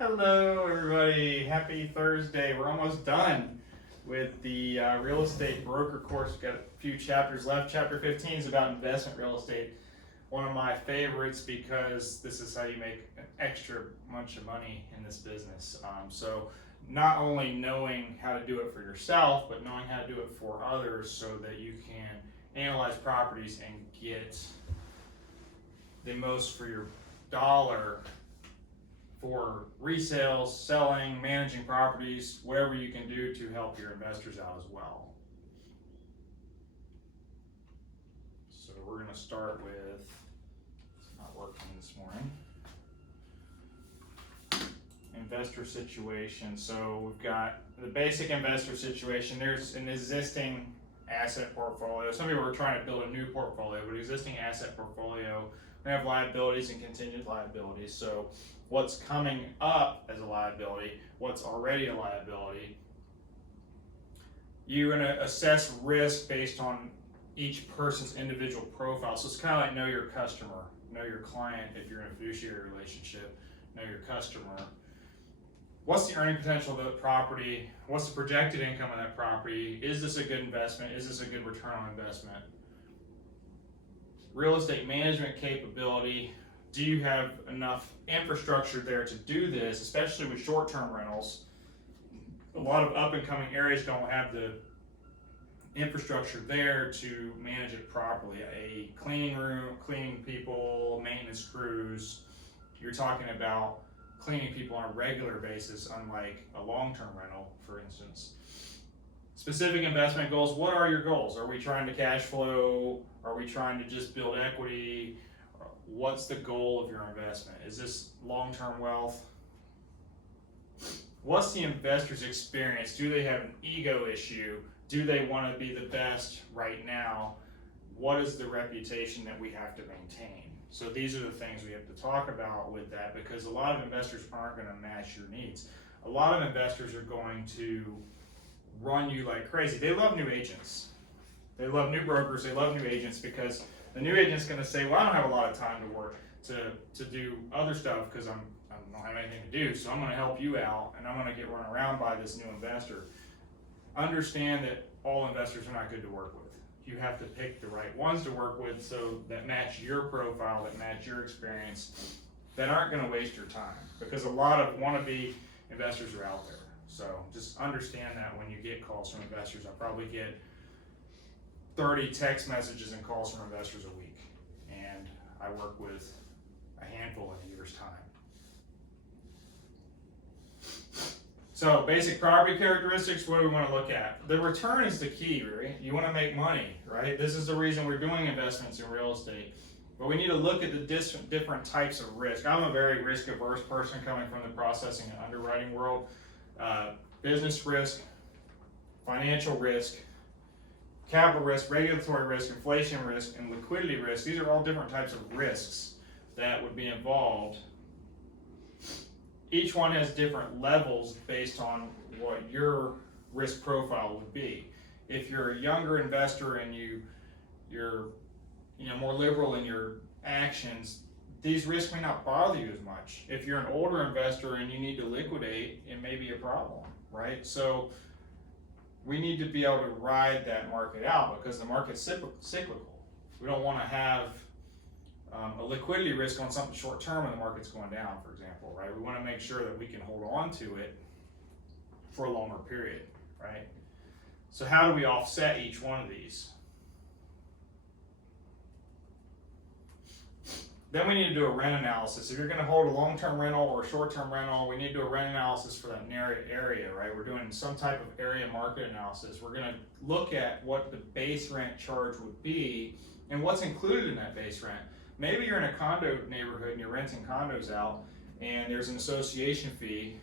Hello, everybody. Happy Thursday. We're almost done with the real estate broker course. We've got a few chapters left. Chapter 15 is about investment real estate. One of my favorites because this is how you make an extra bunch of money in this business. So not only knowing how to do it for yourself, but knowing how to do it for others so that you can analyze properties and get the most for your dollar for resales, selling, managing properties, whatever you can do to help your investors out as well. So we're going to start with, it's not working this morning, investor situation. So we've got the basic investor situation. There's an existing asset portfolio. Some people are trying to build a new portfolio, but existing asset portfolio, we have liabilities and contingent liabilities. So what's coming up as a liability, what's already a liability. You're going to assess risk based on each person's individual profile. So it's kind of like know your customer, know your client if you're in a fiduciary relationship, know your customer. What's the earning potential of the property? What's the projected income of that property? Is this a good investment? Is this a good return on investment? Real estate management capability. Do you have enough infrastructure there to do this, especially with short-term rentals? A lot of up-and-coming areas don't have the infrastructure there to manage it properly. A cleaning room, cleaning people, maintenance crews. You're talking about cleaning people on a regular basis, unlike a long-term rental, for instance. Specific investment goals. What are your goals? Are we trying to cash flow? Are we trying to just build equity? What's the goal of your investment? Is this long-term wealth? What's the investor's experience? Do they have an ego issue? Do they want to be the best right now? What is the reputation that we have to maintain? So these are the things we have to talk about with that, because a lot of investors aren't going to match your needs. A lot of investors are going to run you like crazy. They love new agents. They love new brokers. They love new agents because the new agent's going to say, well, I don't have a lot of time to work to do other stuff because I don't have anything to do, so I'm going to help you out and I'm going to get run around by this new investor. Understand that all investors are not good to work with. You have to pick the right ones to work with so that match your profile, that match your experience, that aren't going to waste your time, because a lot of wannabe investors are out there. So just understand that when you get calls from investors. I probably get 30 text messages and calls from investors a week, and I work with a handful in a year's time. So basic property characteristics, what do we want to look at? The return is the key, right? You want to make money, right? This is the reason we're doing investments in real estate. But we need to look at the different types of risk. I'm a very risk-averse person coming from the processing and underwriting world. Business risk, financial risk, capital risk, regulatory risk, inflation risk, and liquidity risk. These are all different types of risks that would be involved. Each one has different levels based on what your risk profile would be. If you're a younger investor and you're more liberal in your actions, these risks may not bother you as much. If you're an older investor and you need to liquidate, it may be a problem, right? So we need to be able to ride that market out because the market's cyclical. We don't want to have a liquidity risk on something short term when the market's going down, for example, right? We want to make sure that we can hold on to it for a longer period, right? So how do we offset each one of these? Then we need to do a rent analysis. If you're going to hold a long-term rental or a short-term rental, we need to do a rent analysis for that area, right? We're doing some type of area market analysis. We're going to look at what the base rent charge would be and what's included in that base rent. Maybe you're in a condo neighborhood and you're renting condos out and there's an association fee,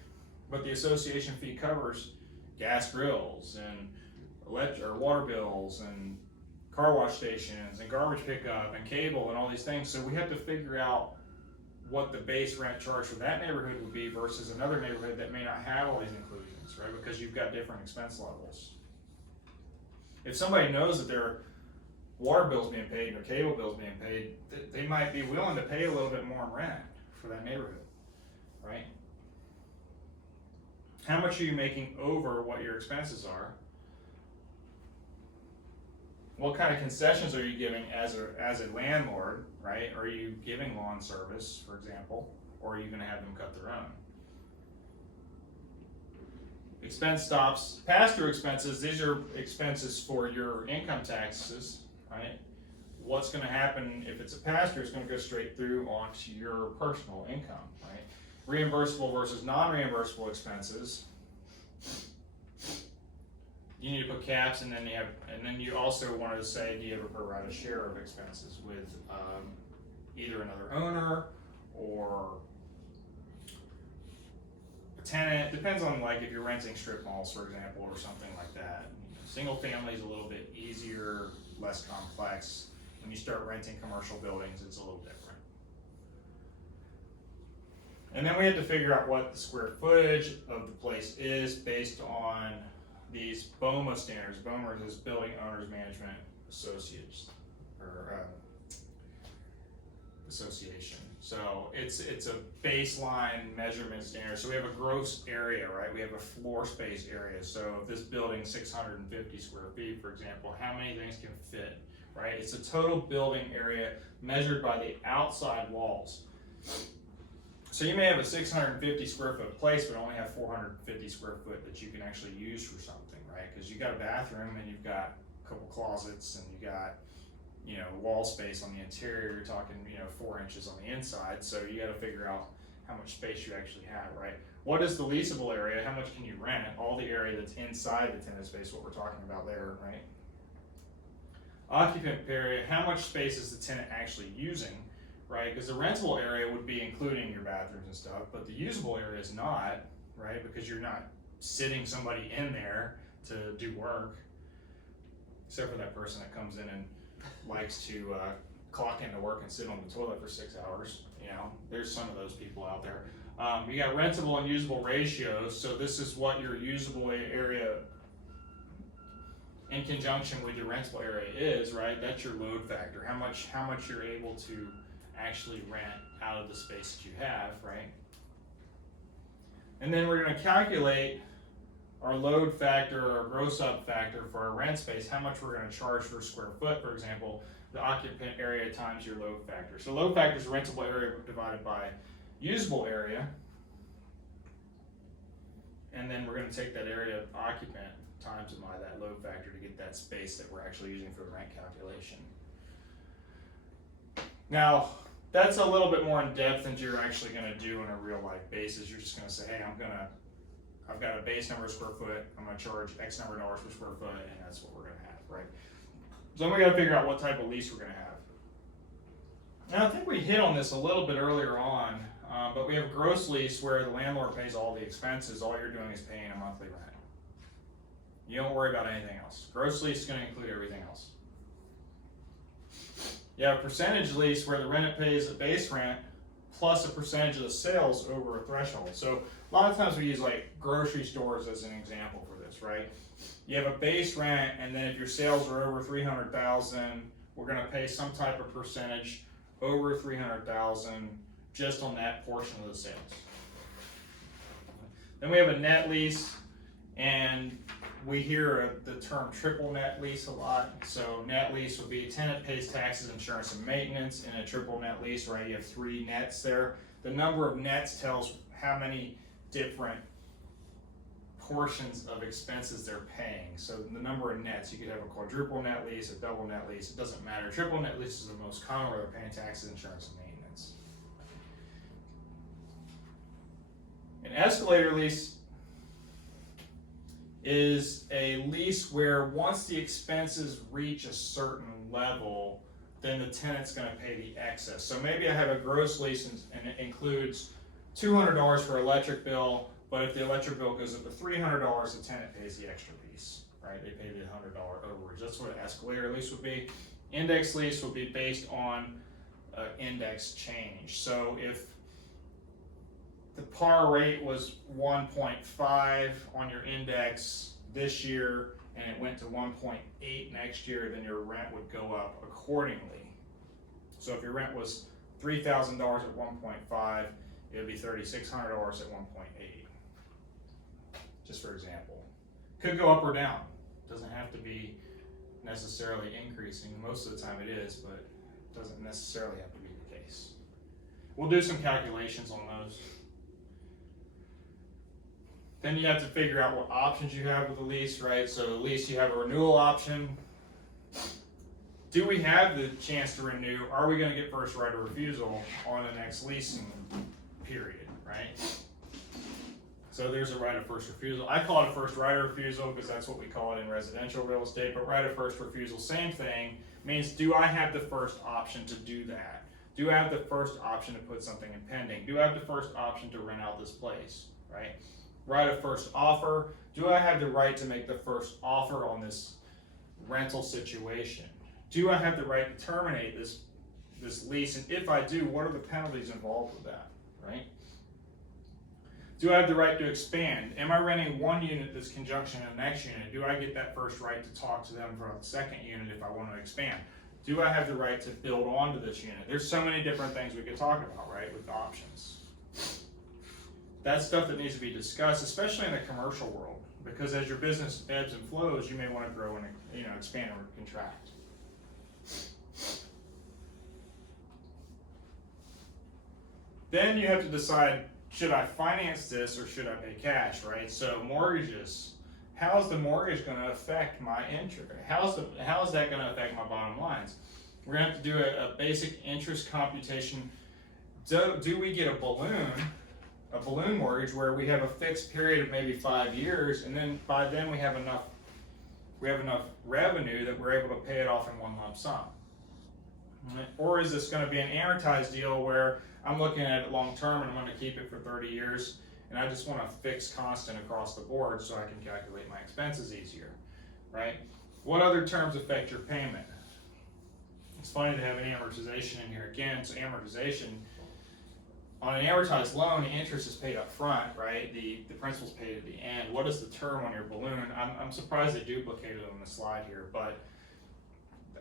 but the association fee covers gas grills and water bills and car wash stations and garbage pickup and cable and all these things. So we have to figure out what the base rent charge for that neighborhood would be versus another neighborhood that may not have all these inclusions, right? Because you've got different expense levels. If somebody knows that their water bill's being paid and their cable bill's being paid, they might be willing to pay a little bit more in rent for that neighborhood, right? How much are you making over what your expenses are? What kind of concessions are you giving as a landlord, right? Are you giving lawn service, for example, or are you gonna have them cut their own? Expense stops, pass-through expenses, these are expenses for your income taxes, right? What's gonna happen if it's a pass-through? It's gonna go straight through onto your personal income, right? Reimbursable versus non-reimbursable expenses. You need to put caps, and then you also wanted to say, do you have a pro rata share of expenses with either another owner or a tenant? Depends on, like, if you're renting strip malls, for example, or something like that. Single family is a little bit easier, less complex. When you start renting commercial buildings, it's a little different. And then we have to figure out what the square footage of the place is based on these BOMA standards. BOMA is Building Owners Management Associates, or association. So it's a baseline measurement standard. So we have a gross area, right? We have a floor space area. So if this building's 650 square feet, for example, how many things can fit, right? It's a total building area measured by the outside walls. So you may have a 650 square foot place, but only have 450 square foot that you can actually use for something, right? Because you've got a bathroom and you've got a couple closets and you got, wall space on the interior. You're talking, 4 inches on the inside. So you got to figure out how much space you actually have, right? What is the leasable area? How much can you rent? All the area that's inside the tenant space, what we're talking about there, right? Occupant area, how much space is the tenant actually using? Right, because the rentable area would be including your bathrooms and stuff, but the usable area is not, right? Because you're not sitting somebody in there to do work, except for that person that comes in and likes to clock into work and sit on the toilet for 6 hours. There's some of those people out there. You got rentable and usable ratios, so this is what your usable area in conjunction with your rentable area is, right? That's your load factor. How much you're able to actually rent out of the space that you have, right? And then we're going to calculate our load factor or gross up factor for our rent space, how much we're going to charge per square foot, for example, the occupant area times your load factor. So load factor is rentable area divided by usable area, and then we're going to take that area of occupant times by that load factor to get that space that we're actually using for the rent calculation. Now, that's a little bit more in depth than you're actually going to do on a real life basis. You're just going to say, hey, I've got a base number of square foot, I'm going to charge X number of dollars per square foot, and that's what we're going to have, right? So then we got to figure out what type of lease we're going to have. Now, I think we hit on this a little bit earlier on, but we have a gross lease where the landlord pays all the expenses. All you're doing is paying a monthly rent. You don't worry about anything else. Gross lease is going to include everything else. You have a percentage lease where the renter pays a base rent plus a percentage of the sales over a threshold. So a lot of times we use like grocery stores as an example for this, right? You have a base rent, and then if your sales are over 300,000, we're going to pay some type of percentage over 300,000 just on that portion of the sales. Then we have a net lease, and we hear the term triple net lease a lot. So net lease would be tenant pays taxes, insurance, and maintenance. In a triple net lease, right, you have 3 nets there. The number of nets tells how many different portions of expenses they're paying. So the number of nets, you could have a quadruple net lease, a double net lease, it doesn't matter. Triple net lease is the most common where they're paying taxes, insurance, and maintenance. An escalator lease is a lease where once the expenses reach a certain level, then the tenant's going to pay the excess. So maybe I have a gross lease and it includes $200 for electric bill, but if the electric bill goes up to $300, the tenant pays the extra piece, right? They pay the $100 overage. That's what an escalator lease would be. Index lease would be based on index change. So if the par rate was 1.5 on your index this year and it went to 1.8 next year, then your rent would go up accordingly. So if your rent was $3,000 at 1.5, it would be $3,600 at 1.8. just for example. Could go up or down. Doesn't have to be necessarily increasing. Most of the time it is, but it doesn't necessarily have to be the case. We'll do some calculations on those. Then you have to figure out what options you have with the lease, right? So the lease, you have a renewal option. Do we have the chance to renew? Are we going to get first right of refusal on the next leasing period, right? So there's a right of first refusal. I call it a first right of refusal because that's what we call it in residential real estate, but right of first refusal, same thing, means do I have the first option to do that? Do I have the first option to put something in pending? Do I have the first option to rent out this place, right? Right of first offer, do I have the right to make the first offer on this rental situation? Do I have the right to terminate this lease? And if I do, what are the penalties involved with that, right? Do I have the right to expand? Am I renting one unit that's conjunction in the next unit? Do I get that first right to talk to them for the second unit if I want to expand? Do I have the right to build onto this unit? There's so many different things we could talk about, right, with options. That's stuff that needs to be discussed, especially in the commercial world, because as your business ebbs and flows, you may want to grow and expand or contract. Then you have to decide, should I finance this or should I pay cash, right? So mortgages, how's the mortgage going to affect my interest? How is that going to affect my bottom lines? We're going to have to do a basic interest computation. Do we get a balloon mortgage where we have a fixed period of maybe 5 years, and then by then we have enough revenue that we're able to pay it off in one lump sum? Right? Or is this going to be an amortized deal where I'm looking at it long term and I'm going to keep it for 30 years and I just want a fixed constant across the board so I can calculate my expenses easier, right? What other terms affect your payment? It's funny to have an amortization in here again. So amortization, on an amortized loan, the interest is paid up front, right? The principal's paid at the end. What is the term on your balloon? I'm surprised they duplicated it on the slide here, but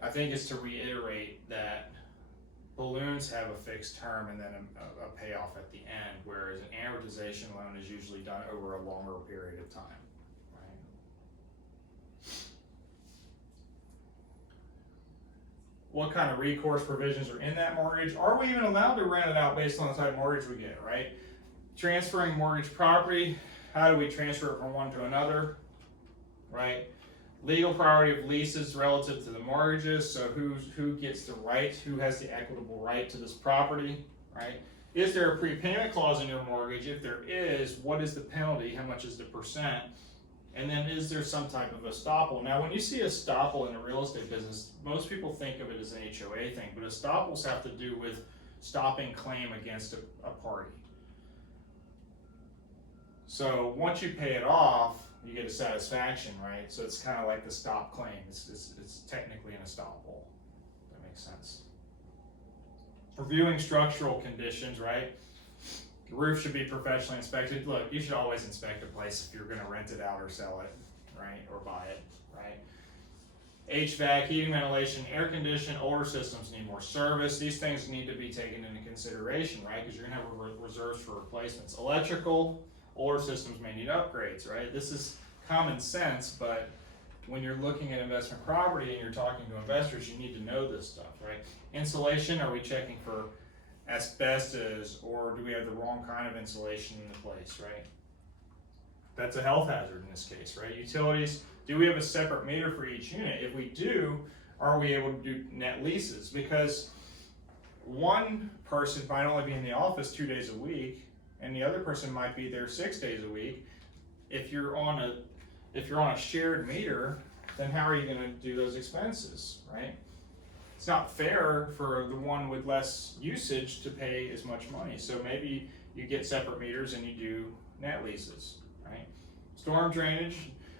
I think it's to reiterate that balloons have a fixed term and then a payoff at the end, whereas an amortization loan is usually done over a longer period of time, right? What kind of recourse provisions are in that mortgage? Are we even allowed to rent it out based on the type of mortgage we get, right? Transferring mortgage property, how do we transfer it from one to another, right? Legal priority of leases relative to the mortgages, so who gets the right, who has the equitable right to this property, right? Is there a prepayment clause in your mortgage? If there is, what is the penalty? How much is the percent? And then is there some type of estoppel? Now, when you see estoppel in the real estate business, most people think of it as an HOA thing, but estoppels have to do with stopping claim against a party. So once you pay it off, you get a satisfaction, right? So it's kind of like the stop claim. It's technically an estoppel. That makes sense. Reviewing structural conditions, right? The roof should be professionally inspected. Look, you should always inspect a place if you're going to rent it out or sell it, right? Or buy it, right? HVAC, heating, ventilation, air conditioning, older systems need more service. These things need to be taken into consideration, right? Because you're going to have reserves for replacements. Electrical, older systems may need upgrades, right? This is common sense, but when you're looking at investment property and you're talking to investors, you need to know this stuff, right? Insulation, are we checking for asbestos, or do we have the wrong kind of insulation in the place, right? That's a health hazard in this case, right? Utilities, do we have a separate meter for each unit? If we do, are we able to do net leases? Because one person might only be in the office 2 days a week, and the other person might be there 6 days a week. If you're on a shared meter, then how are you going to do those expenses, right? It's not fair for the one with less usage to pay as much money. So maybe you get separate meters and you do net leases, right? Storm drainage,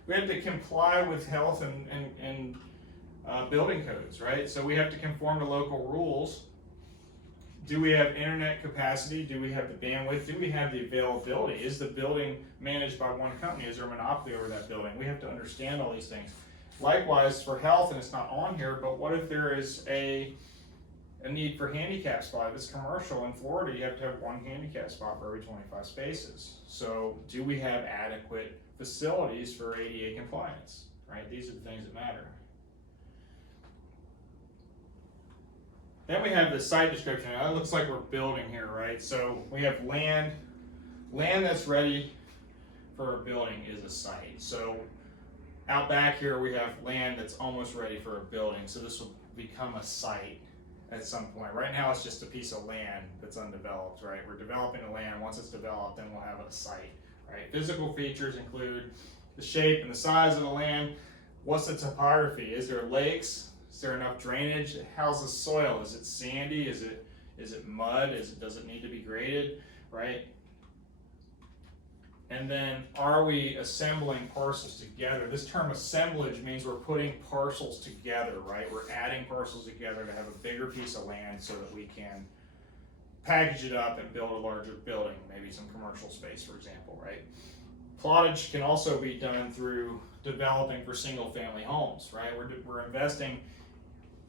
we have to comply with health and building codes, right? So we have to conform to local rules. Do we have internet capacity? Do we have the bandwidth? Do we have the availability? Is the building managed by one company? Is there a monopoly over that building? We have to understand all these things. Likewise for health, and it's not on here, but what if there is a need for handicap spot. If it's commercial in Florida, you have to have one handicap spot for every 25 spaces. So do we have adequate facilities for ADA compliance, right? These are the things that matter. Then we have the site description. Now, it looks like we're building here, right? So we have land that's ready for a building is a site. So out back here we have land that's almost ready for a building. So this will become a site at some point. Right now it's just a piece of land that's undeveloped, right? We're developing the land. Once it's developed, then we'll have a site, right? Physical features include the shape and the size of the land. What's the topography? Is there lakes? Is there enough drainage? How's the soil? Is it sandy? Is it mud? Does it need to be graded, right? And then, are we assembling parcels together? This term assemblage means we're putting parcels together, right? We're adding parcels together to have a bigger piece of land so that we can package it up and build a larger building, maybe some commercial space, for example, right? Plottage can also be done through developing for single family homes, right? We're investing.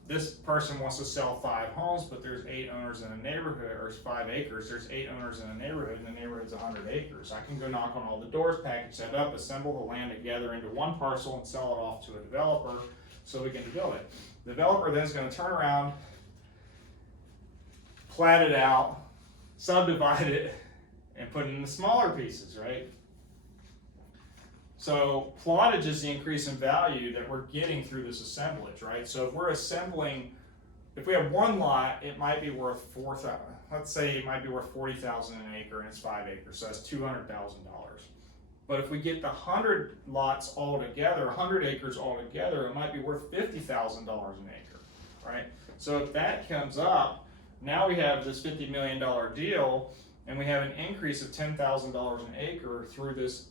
This person wants to sell 5 homes, but there's 8 owners in a neighborhood, or 5 acres. There's 8 owners in a neighborhood, and the neighborhood's 100 acres. I can go knock on all the doors, package that up, assemble the land together into one parcel, and sell it off to a developer so we can build it. The developer then is going to turn around, plat it out, subdivide it, and put it into smaller pieces, right? So plottage is the increase in value that we're getting through this assemblage, right? So if we're assembling, if we have one lot, it might be worth let's say it might be worth $40,000 an acre, and it's 5 acres, so that's $200,000. But if we get the 100 lots all together, 100 acres all together, it might be worth $50,000 an acre, right? So if that comes up, now we have this $50 million deal, and we have an increase of $10,000 an acre through this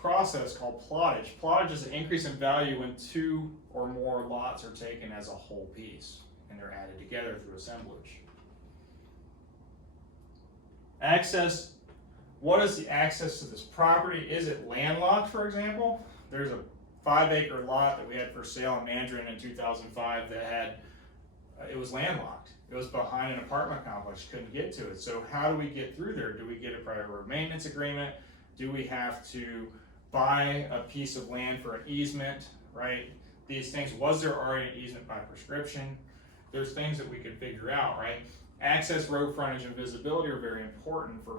process called plottage. Plottage is an increase in value when 2 or more lots are taken as a whole piece and they're added together through assemblage. Access. What is the access to this property? Is it landlocked, for example? There's a 5-acre lot that we had for sale in Mandarin in 2005 that had, it was landlocked. It was behind an apartment complex, couldn't get to it. So how do we get through there? Do we get a prior road maintenance agreement? Do we have to buy a piece of land for an easement, right? These things, was there already an easement by prescription? There's things that we could figure out, right? Access, road frontage, and visibility are very important for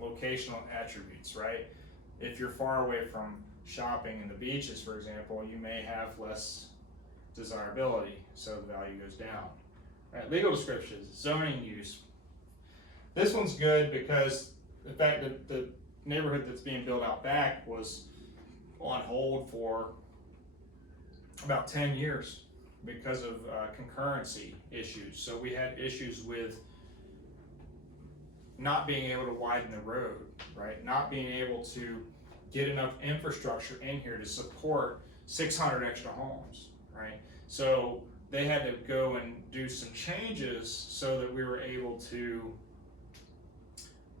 locational attributes, right? If you're far away from shopping and the beaches, for example, you may have less desirability, so the value goes down. Right? Legal descriptions, zoning use. This one's good because the fact that the neighborhood that's being built out back was on hold for about 10 years because of concurrency issues. So we had issues with not being able to widen the road, right? Not being able to get enough infrastructure in here to support 600 extra homes, right? So they had to go and do some changes so that we were able to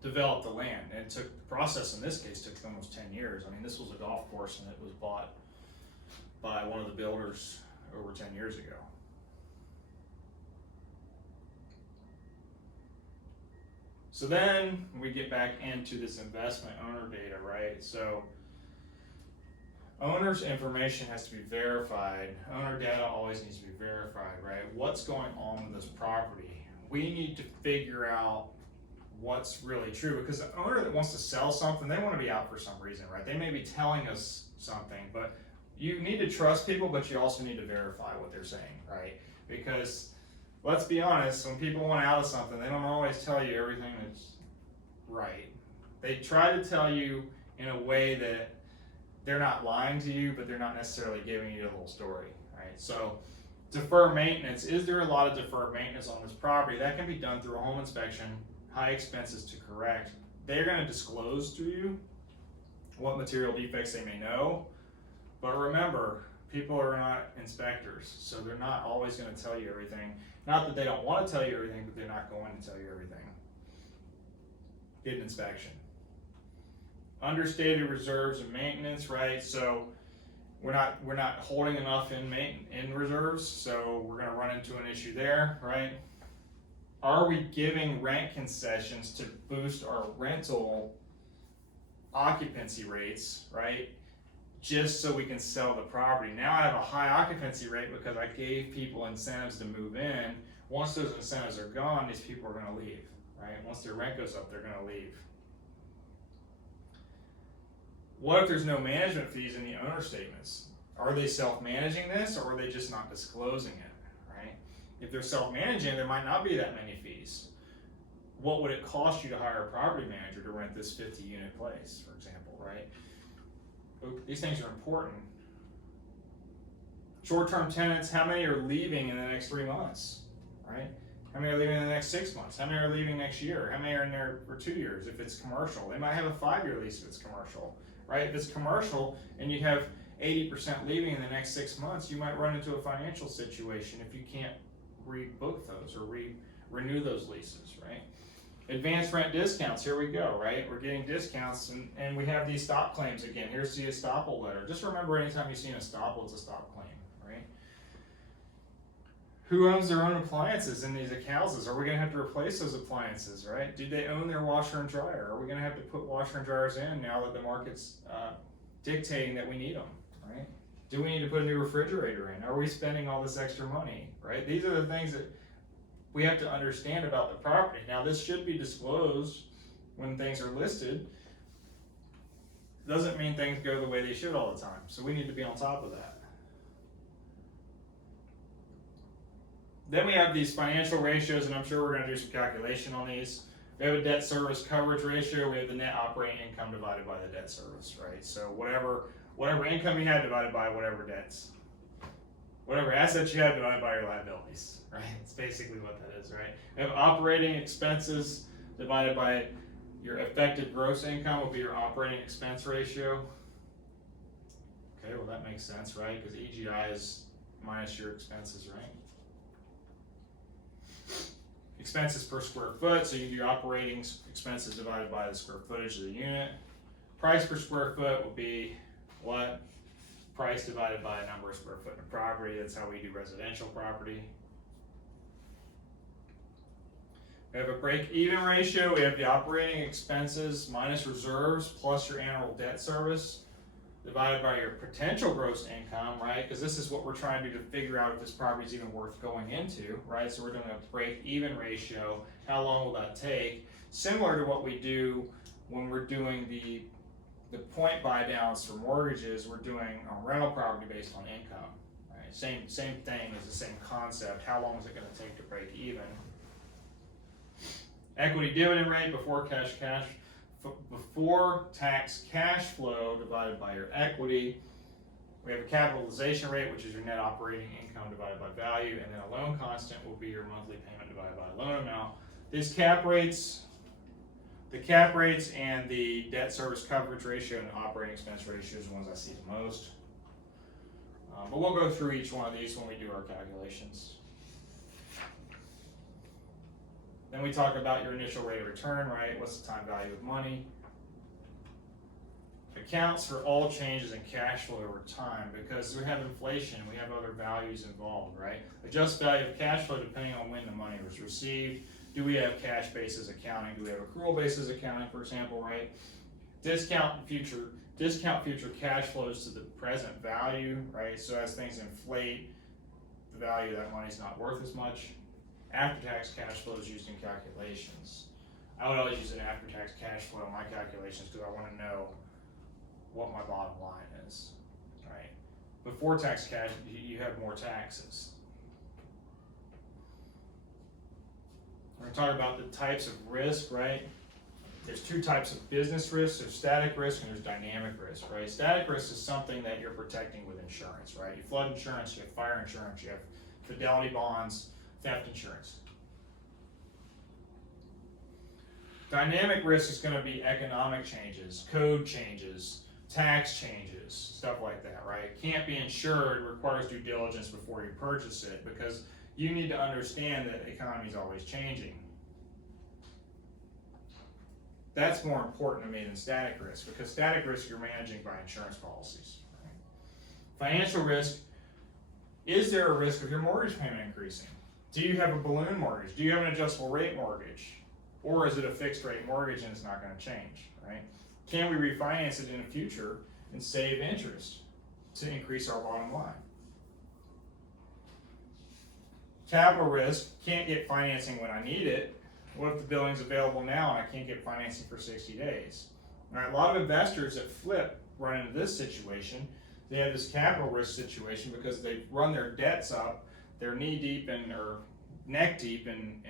develop the land. And it took, the process in this case took almost 10 years. I mean, this was a golf course and it was bought by one of the builders over 10 years ago. So then we get back into this investment owner data, right? So owner's information has to be verified. Owner data always needs to be verified, right? What's going on with this property? We need to figure out what's really true, because the owner that wants to sell something, they want to be out for some reason, right? They may be telling us something, but you need to trust people, but you also need to verify what they're saying, right? Because let's be honest, when people want out of something, they don't always tell you everything that's right. They try to tell you in a way that they're not lying to you, but they're not necessarily giving you the whole story, right? So deferred maintenance, is there a lot of deferred maintenance on this property? That can be done through a home inspection, high expenses to correct. They're going to disclose to you what material defects they may know, but remember, people are not inspectors, so they're not always going to tell you everything. Not that they don't want to tell you everything, but they're not going to tell you everything. Get an inspection. Understated reserves and maintenance, right? So we're not holding enough in reserves, so we're going to run into an issue there, right? Are we giving rent concessions to boost our rental occupancy rates, right? Just so we can sell the property. Now I have a high occupancy rate because I gave people incentives to move in. Once those incentives are gone, these people are going to leave, right? Once their rent goes up, they're going to leave. What if there's no management fees in the owner statements? Are they self-managing this, or are they just not disclosing it, right? If they're self-managing, there might not be that many fees. What would it cost you to hire a property manager to rent this 50-unit place, for example, right? These things are important. Short-term tenants, how many are leaving in the next 3 months, right? How many are leaving in the next 6 months? How many are leaving next year? How many are in there for 2 years if it's commercial? They might have a 5-year lease if it's commercial, right? If it's commercial and you have 80% leaving in the next 6 months, you might run into a financial situation if you can't rebook those or renew those leases, right? Advanced rent discounts, here we go, right? We're getting discounts and we have these stop claims again. Here's the estoppel letter. Just remember, anytime you see an estoppel, it's a stop claim, right? Who owns their own appliances in these houses? Are we gonna have to replace those appliances, right? Do they own their washer and dryer? Are we gonna have to put washer and dryers in now that the market's dictating that we need them, right? Do we need to put a new refrigerator in? Are we spending all this extra money, right? These are the things that we have to understand about the property. Now, this should be disclosed when things are listed. Doesn't mean things go the way they should all the time, so we need to be on top of that. Then we have these financial ratios, and I'm sure we're going to do some calculation on these. We have a debt service coverage ratio. We have the net operating income divided by the debt service, right? So whatever income you had divided by whatever debts, whatever assets you have divided by your liabilities, right? It's basically what that is, right? We have operating expenses divided by your effective gross income will be your operating expense ratio. Okay, well that makes sense, right? Because EGI is minus your expenses, right? Expenses per square foot, so you do your operating expenses divided by the square footage of the unit. Price per square foot will be what? Price divided by a number of square foot of property. That's how we do residential property. We have a break-even ratio. We have the operating expenses minus reserves plus your annual debt service divided by your potential gross income, right? Because this is what we're trying to do to figure out if this property is even worth going into, right? So we're doing a break-even ratio. How long will that take? Similar to what we do when we're doing the point buy downs for mortgages. We're doing a rental property based on income, right? Same thing, is the same concept. How long is it going to take to break even? Equity dividend rate before tax cash flow divided by your equity. We have a capitalization rate, which is your net operating income divided by value, and then a loan constant will be your monthly payment divided by loan amount. These cap rates, the cap rates and the debt service coverage ratio and the operating expense ratio is the ones I see the most. But we'll go through each one of these when we do our calculations. Then we talk about your initial rate of return, right? What's the time value of money? Accounts for all changes in cash flow over time, because we have inflation, we have other values involved, right? Adjust value of cash flow depending on when the money was received. Do we have cash basis accounting? Do we have accrual basis accounting, for example, right? Discount future cash flows to the present value, right? So as things inflate, the value of that money is not worth as much. After-tax cash flow is used in calculations. I would always use an after-tax cash flow in my calculations because I want to know what my bottom line is, right? Before tax cash, you have more taxes. We're going to talk about the types of risk, right? There's two types of business risk. There's static risk and there's dynamic risk, right? Static risk is something that you're protecting with insurance, right? You have flood insurance, you have fire insurance, you have fidelity bonds, theft insurance. Dynamic risk is going to be economic changes, code changes, tax changes, stuff like that, right? It can't be insured, requires due diligence before you purchase it because you need to understand that the economy is always changing. That's more important to me than static risk because static risk you're managing by insurance policies. Right? Financial risk, is there a risk of your mortgage payment increasing? Do you have a balloon mortgage? Do you have an adjustable rate mortgage? Or is it a fixed rate mortgage and it's not gonna change, right? Can we refinance it in the future and save interest to increase our bottom line? Capital risk, can't get financing when I need it. What if the building's available now and I can't get financing for 60 days? All right, a lot of investors that flip run into this situation. They have this capital risk situation because they run their debts up, they're knee deep in or neck deep in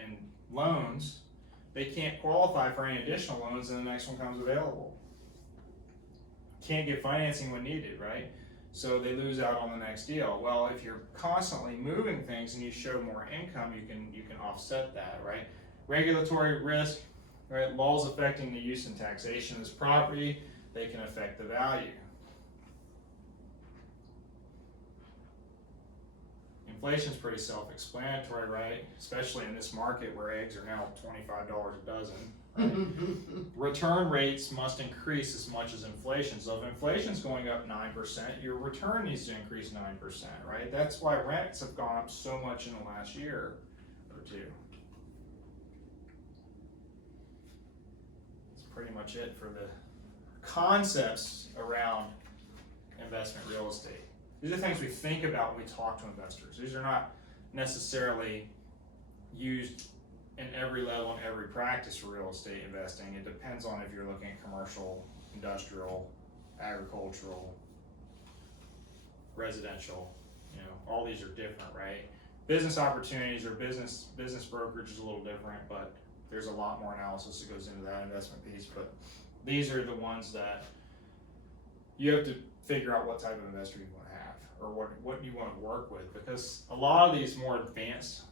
loans. They can't qualify for any additional loans and the next one comes available. Can't get financing when needed, right? So they lose out on the next deal. Well, if you're constantly moving things and you show more income, you can offset that, right? Regulatory risk, right? Laws affecting the use and taxation of this property, they can affect the value. Inflation's pretty self-explanatory, right? Especially in this market where eggs are now $25 a dozen. Right? Return rates must increase as much as inflation. So if inflation's going up 9%, your return needs to increase 9%, right? That's why rents have gone up so much in the last year or two. That's pretty much it for the concepts around investment real estate. These are things we think about when we talk to investors. These are not necessarily used in every level and every practice for real estate investing. It depends on if you're looking at commercial, industrial, agricultural, residential. You know, all these are different, right? Business opportunities or business brokerage is a little different, but there's a lot more analysis that goes into that investment piece. But these are the ones that you have to figure out what type of investor you want to have or what you want to work with, because a lot of these more advanced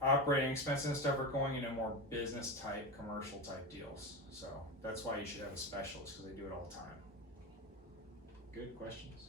operating expenses and stuff are going into more business type, commercial type deals. So that's why you should have a specialist, because they do it all the time. Good questions.